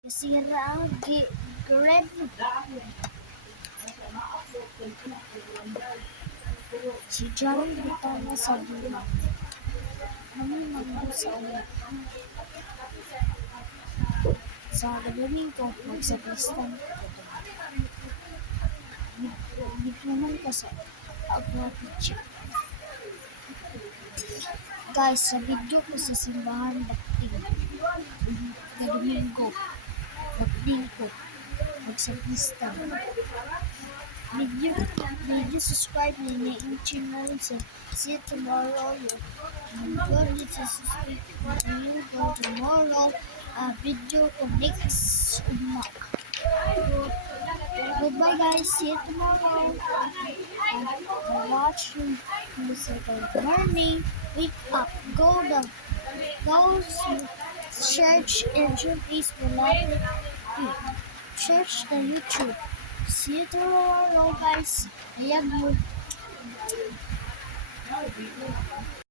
Nasira ang grade. Si John Butana sa buwan. Kami manggo sa ulit. Sa gagawin ko, magsaglastan ko. Bitunan ka sa agro-teacher. Guys, sa video ko sa simbahan bakting. Domingo. Bakting ko. Magsaglastan. Video subscribe na yung channel sa See You Tomorrow. Go dito sa subscribe. Go tomorrow. Video ko next month. Goodbye guys. See you tomorrow. Watch the second morning. Wake up. Go search YouTube is Malapit. Search the YouTube. See you tomorrow guys. Ayan mo.